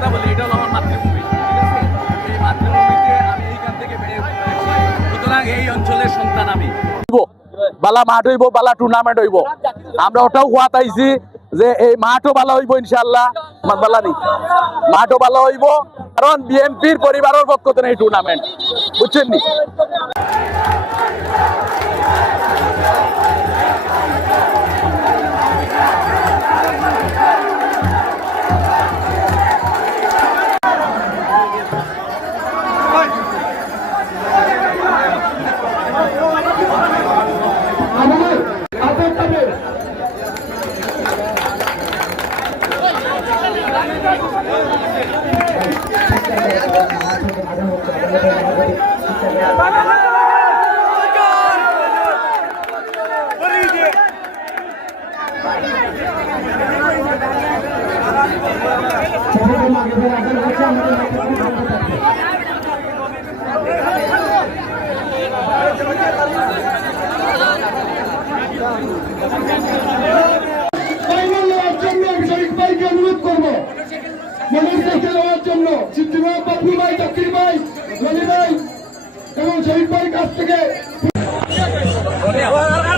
কথা বলি এটা হলো আমার মাতৃভূমি এই মাতৃভূমিতে আমি এইখান থেকে বেড়ে সুতরাং এই অঞ্চলের সন্তান আমি। বালা মাঠ হইব, বালা টুর্নামেন্ট হইব। আমরা ওটাও কোয়াত আইছি যে এই মাঠও ভালো হইব ইনশাআল্লাহ। মা- বালা মাঠও ভালো হইব কারণ বিএনপির পরিবারের পক্ষ থেকে এই টুর্নামেন্ট বুঝছেন নি? ফাইনাল এবং ভাইয়ের কাছ থেকে আপনারা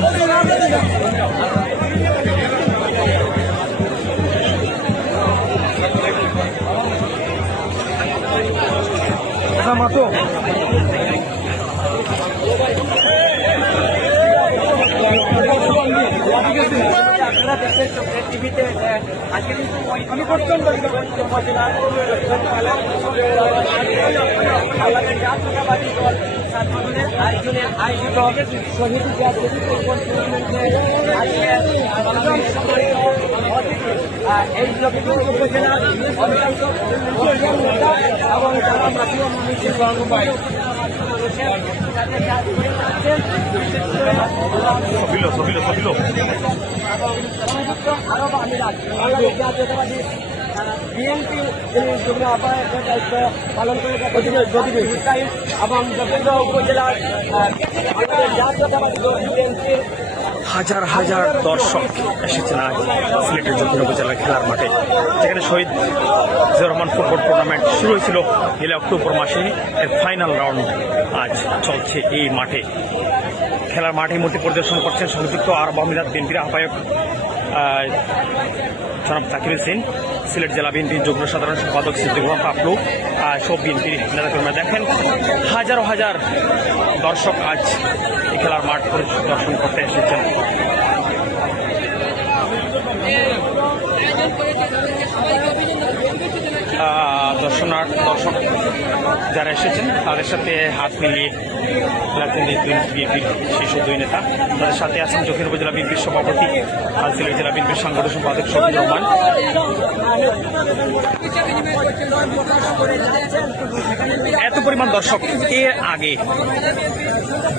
চোখের টিভিতে আজকে কিন্তু পর্যন্ত আমাদের জাতীয়তাবাদী দল ছাত্রদলের আয়োজনের আয়োজিত শহীদ সম্মানিত এই লক্ষ্মীপুর উপজেলার অধিকাংশ এবং যারা গর্ববাই সংযুক্ত আরব আমিরাত বাংলাদেশ জাতীয়তাবাদী বিএনপি যিনি যুগ্ম আহ্বায়কের দায়িত্ব পালন করে হুসাইন এবং যতীন্দ্র উপজেলার জাতীয়তাবাদী বিএনপির হাজার হাজার দর্শক এসেছেন আজ সিলেটের যতীন উপজেলার খেলার মাঠে যেখানে শহীদ জিয়া রহমান ফুটবল টুর্নামেন্ট শুরু হয়েছিল গেলে অক্টোবর মাসে। এর ফাইনাল রাউন্ড আজ চলছে এই মাঠে। খেলার মাঠে মধ্যে পরিদর্শন করছেন সংযুক্ত আরব আমিরাত বিএনপির আহ্বায়ক আহ, জনাব জাকির হোসেন সিলেট জেলা বিএনপির যুগ্ম সাধারণ সম্পাদক সিদ্দিকুর পাপলু সব বিএনপির নেতাকর্মীরা দেখেন হাজারো হাজার দর্শক আজ এই খেলার মাঠ পরিদর্শন করতে এসেছেন। আহ, দর্শনার দর্শক যারা এসেছেন, তাদের সাথে হাত মিলিয়ে শীর্ষ দুই নেতা, তাদের সাথে আছেন দক্ষিণ উপজেলা বিএনপির সভাপতি সিলেট জেলা বিএনপির সাংগঠনিক সম্পাদক শফিক রহমান। এত পরিমাণ দর্শক, এর আগে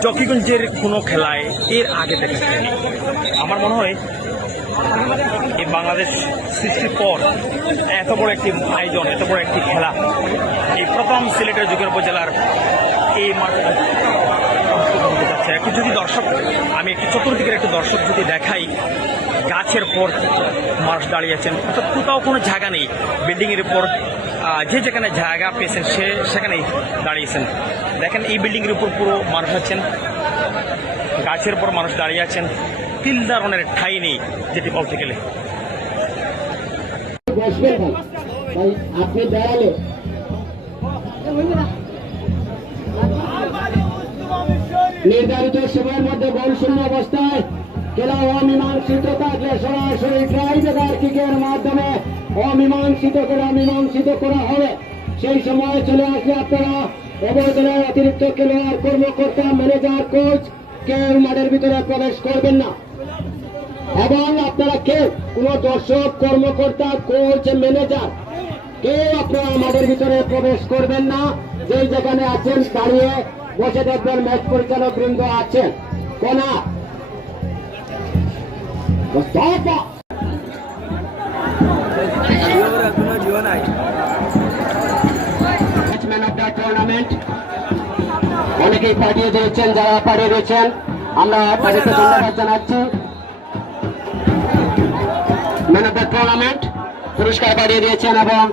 জকিগঞ্জের কোনো খেলায়, এর আগে দেখা যায়নি আমার মনে হয় এই বাংলাদেশ সৃষ্টির পর এত বড় একটি আয়োজন, এত বড় একটি খেলা, এই প্রথম সিলেটের যুগের উপজেলার এই মাঠে একটু যদি দর্শক, আমি একটু চতুর্দিকের একটু দর্শক যদি দেখাই, গাছের পর মানুষ দাঁড়িয়েছেন, অর্থাৎ কোথাও কোনো জায়গা নেই, বিল্ডিংয়ের উপর যে যেখানে জায়গা পেয়েছেন, সে সেখানেই দাঁড়িয়েছেন। দেখেন, এই বিল্ডিংয়ের উপর পুরো মানুষ আছেন, গাছের উপর মানুষ দাঁড়িয়ে আছেন। তিল দারণের ঠাই নেই যেটি বলতে গেলে। নির্ধারিত সময়ের মধ্যে গোল শূন্য অবস্থায় খেলা অমীমাংসিত থাকলে সরাসরি ট্রাইবেগার কিকের মাধ্যমে অমীমাংসিত করে অমীমাংসিত করা হবে। সেই সময় চলে আসলে আপনারা অবৈধের অতিরিক্ত খেলোয়াড়, কর্মকর্তা, ম্যানেজার, কোচ কেউ মাঠের ভিতরে প্রবেশ করবেন না। এবং আপনারা কেউ কোন দর্শক, কর্মকর্তা কোচ ম্যানেজার কেউ আপনারা আমাদের ভিতরে প্রবেশ করবেন না। যেই যেখানে আছেন, দাঁড়িয়ে বসে দেখবেন ম্যাচ পরিচালক বৃন্দ আছেন। কোনা? টুর্নামেন্ট অনেকেই পাঠিয়ে দিয়েছেন, যারা পাঠিয়ে দিয়েছেন। আমরা জানাচ্ছি। ম্যান অফ দ্য টুর্নামেন্ট পুরস্কার পাঠিয়ে দিয়েছেন এবং